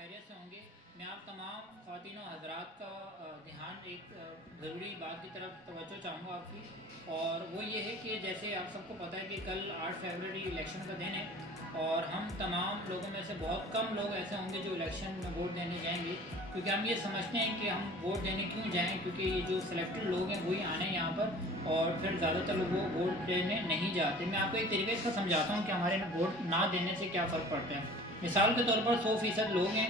خیریت سے ہوں گے۔ میں آپ تمام خواتین و حضرات کا دھیان ایک ضروری بات کی طرف توجہ چاہوں گا آپ کی، اور وہ یہ ہے کہ جیسے آپ سب کو پتہ ہے کہ کل 8 فروری الیکشن کا دن ہے، اور ہم تمام لوگوں میں سے بہت کم لوگ ایسے ہوں گے جو الیکشن میں ووٹ دینے جائیں گے، کیونکہ ہم یہ سمجھتے ہیں کہ ہم ووٹ دینے کیوں جائیں، کیونکہ یہ جو سلیکٹڈ لوگ ہیں وہی آنے یہاں پر، اور پھر زیادہ تر لوگ وہ ووٹ دینے نہیں جاتے۔ میں آپ کو ایک طریقے سے سمجھاتا ہوں کہ ہمارے ووٹ نہ دینے سے کیا فرق پڑتا ہے۔ مثال کے طور پر 100% لوگ ہیں،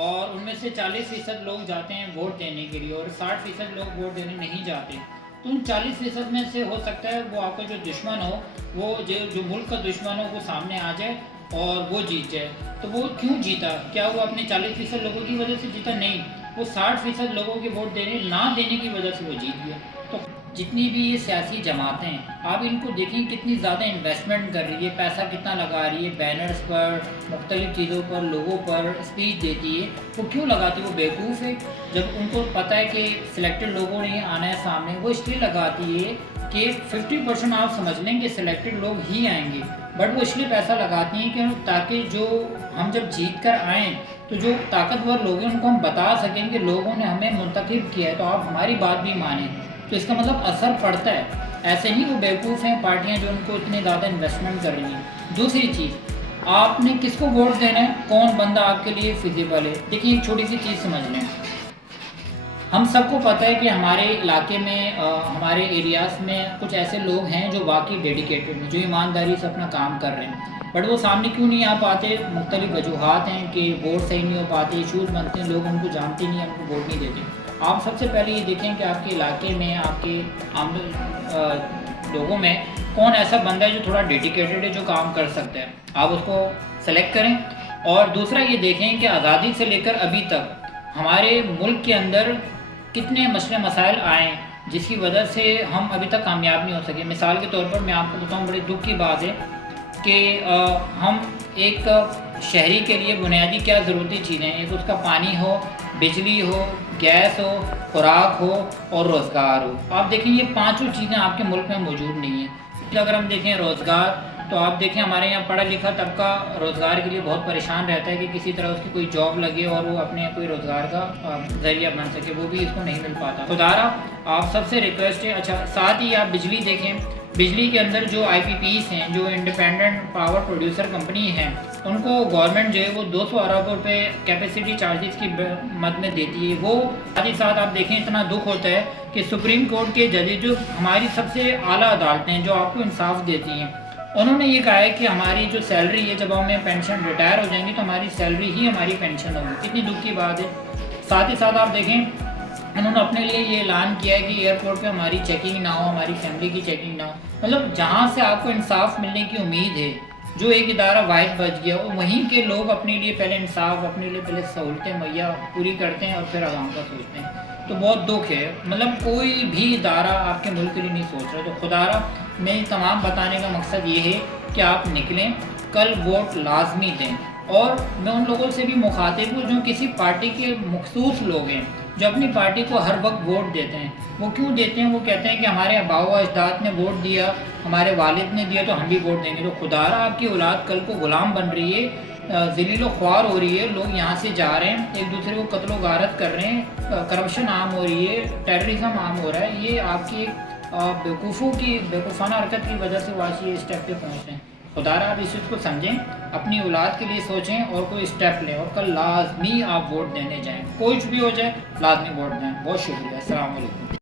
اور ان میں سے 40% لوگ جاتے ہیں ووٹ دینے کے لیے، اور 60% لوگ ووٹ دینے نہیں جاتے۔ تو ان 40% میں سے ہو سکتا ہے وہ آپ کا جو دشمن ہو، وہ جو ملک کا دشمن ہو، وہ سامنے آ جائے اور وہ جیت جائے۔ تو وہ کیوں جیتا؟ کیا وہ اپنے 40% لوگوں کی وجہ سے جیتا؟ نہیں، وہ 60% لوگوں کے ووٹ نہ دینے کی وجہ سے وہ جیت گیا۔ تو جتنی بھی یہ سیاسی جماعتیں ہیں، آپ ان کو دیکھیں کتنی زیادہ انویسٹمنٹ کر رہی ہے، پیسہ کتنا لگا رہی ہے، بینرز پر، مختلف چیزوں پر، لوگوں پر اسپیچ دیتی ہے۔ وہ کیوں لگاتی ہے؟ وہ بیوقوف ہے؟ جب ان کو پتہ ہے کہ سلیکٹڈ لوگوں نے آنا ہے سامنے، وہ اس لیے لگاتی ہے کہ 50% آپ سمجھ لیں کہ سلیکٹڈ لوگ ہی آئیں گے، بٹ وہ اس لیے پیسہ لگاتی ہیں کہ تاکہ جو ہم جب جیت کر آئیں تو جو طاقتور لوگ ہیں ان کو ہم بتا سکیں کہ لوگوں نے ہمیں منتخب کیا ہے، تو آپ ہماری بات بھی مانیں۔ تو اس کا مطلب اثر پڑتا ہے۔ ایسے ہی وہ بیوقوف ہیں پارٹیاں جو ان کو اتنے زیادہ انویسٹمنٹ کر رہی ہیں۔ دوسری چیز، آپ نے کس کو ووٹ دینا ہے، کون بندہ آپ کے لیے فیزیبل ہے۔ دیکھیے ایک چھوٹی سی چیز سمجھ لیں، ہم سب کو پتہ ہے کہ ہمارے علاقے میں، ہمارے ایریاز میں کچھ ایسے لوگ ہیں جو واقعی ڈیڈیکیٹڈ ہیں، جو ایمانداری سے اپنا کام کر رہے ہیں، بٹ وہ سامنے کیوں نہیں آ پاتے؟ مختلف وجوہات ہیں کہ ووٹ صحیح نہیں ہو پاتے، ایشوز بنتے ہیں، لوگ ان کو جانتے نہیں ہیں، ان کو ووٹ نہیں دیتے۔ آپ سب سے پہلے یہ دیکھیں کہ آپ کے علاقے میں، آپ کے لوگوں میں کون ایسا بندہ ہے جو تھوڑا ڈیڈیکیٹڈ ہے، جو کام کر سکتا ہے، آپ اس کو سلیکٹ کریں۔ اور دوسرا یہ دیکھیں کہ آزادی سے لے کر ابھی تک ہمارے ملک کے اندر کتنے مسئلے مسائل آئے ہیں جس کی وجہ سے ہم ابھی تک کامیاب نہیں ہو سکے۔ مثال کے طور پر میں آپ کو بتاؤں، بڑے دکھ کی بات ہے کہ ہم ایک شہری کے لیے بنیادی کیا ضروری چیزیں ہیں، ایک اس کا پانی ہو، بجلی ہو، گیس ہو، خوراک ہو اور روزگار ہو۔ آپ دیکھیں یہ پانچوں چیزیں آپ کے ملک میں موجود نہیں ہیں۔ اگر ہم دیکھیں روزگار، تو آپ دیکھیں ہمارے یہاں پڑھا لکھا طبقہ روزگار کے لیے بہت پریشان رہتا ہے کہ کسی طرح اس کی کوئی جاب لگے اور وہ اپنے کوئی روزگار کا ذریعہ بن سکے، وہ بھی اس کو نہیں مل پاتا۔ خدارہ آپ سب سے ریکویسٹ ہے۔ اچھا، ساتھ ہی آپ بجلی دیکھیں، بجلی کے اندر جو آئی پی پیز ہیں، جو انڈیپینڈنٹ پاور پروڈیوسر کمپنی ہیں، ان کو گورنمنٹ جو ہے وہ 200 ارب روپے کیپیسٹی چارجز کی مد میں دیتی ہے۔ وہ ساتھ ہی ساتھ آپ دیکھیں اتنا دکھ ہوتا ہے کہ سپریم کورٹ کے ججز، جو ہماری سب سے اعلیٰ عدالتیں ہیں جو آپ کو انصاف دیتی ہیں، انہوں نے یہ کہا ہے کہ ہماری جو سیلری ہے، جب ہمیں پینشن ریٹائر ہو جائیں گی تو ہماری سیلری ہی ہماری پینشن ہوگی۔ کتنی دکھ کی بات ہے۔ ساتھ ہی ساتھ آپ دیکھیں انہوں نے اپنے لیے یہ اعلان کیا ہے کہ ایئرپورٹ پہ ہماری چیکنگ نہ ہو، ہماری فیملی کی چیکنگ نہ ہو۔ مطلب جہاں سے آپ کو انصاف ملنے کی امید ہے، جو ایک ادارہ واحد بچ گیا، وہیں کے لوگ اپنے لیے پہلے انصاف، اپنے لیے پہلے سہولتیں مہیا پوری کرتے ہیں اور پھر عوام کا سوچتے ہیں۔ تو بہت دکھ ہے، مطلب کوئی بھی ادارہ آپ کے ملک کے لیے نہیں سوچ رہا۔ تو خدارہ میں تمام بتانے کا مقصد یہ ہے کہ آپ نکلیں، کل ووٹ لازمی دیں۔ اور میں ان لوگوں سے بھی مخاطب ہوں جو کسی پارٹی کے مخصوص لوگ ہیں، جو اپنی پارٹی کو ہر وقت ووٹ دیتے ہیں۔ وہ کیوں دیتے ہیں؟ وہ کہتے ہیں کہ ہمارے آباء و اجداد نے ووٹ دیا، ہمارے والد نے دیا، تو ہم بھی ووٹ دیں گے۔ تو خدارہ آپ کی اولاد کل کو غلام بن رہی ہے، ذلیل و خوار ہو رہی ہے، لوگ یہاں سے جا رہے ہیں، ایک دوسرے کو قتل و غارت کر رہے ہیں، کرپشن عام ہو رہی ہے، ٹیررزم عام ہو رہا ہے۔ یہ آپ کی بیوقوفوں کی بیوقوفانہ حرکت کی وجہ سے وہ آج یہ اسٹیپ پہ پہنچ رہے ہیں۔ خدارہ آپ اس چیز کو سمجھیں، اپنی اولاد کے لیے سوچیں اور کوئی اسٹیپ لیں، اور کل لازمی آپ ووٹ دینے جائیں، کچھ بھی ہو جائے لازمی ووٹ دیں۔ بہت شکریہ، السلام علیکم۔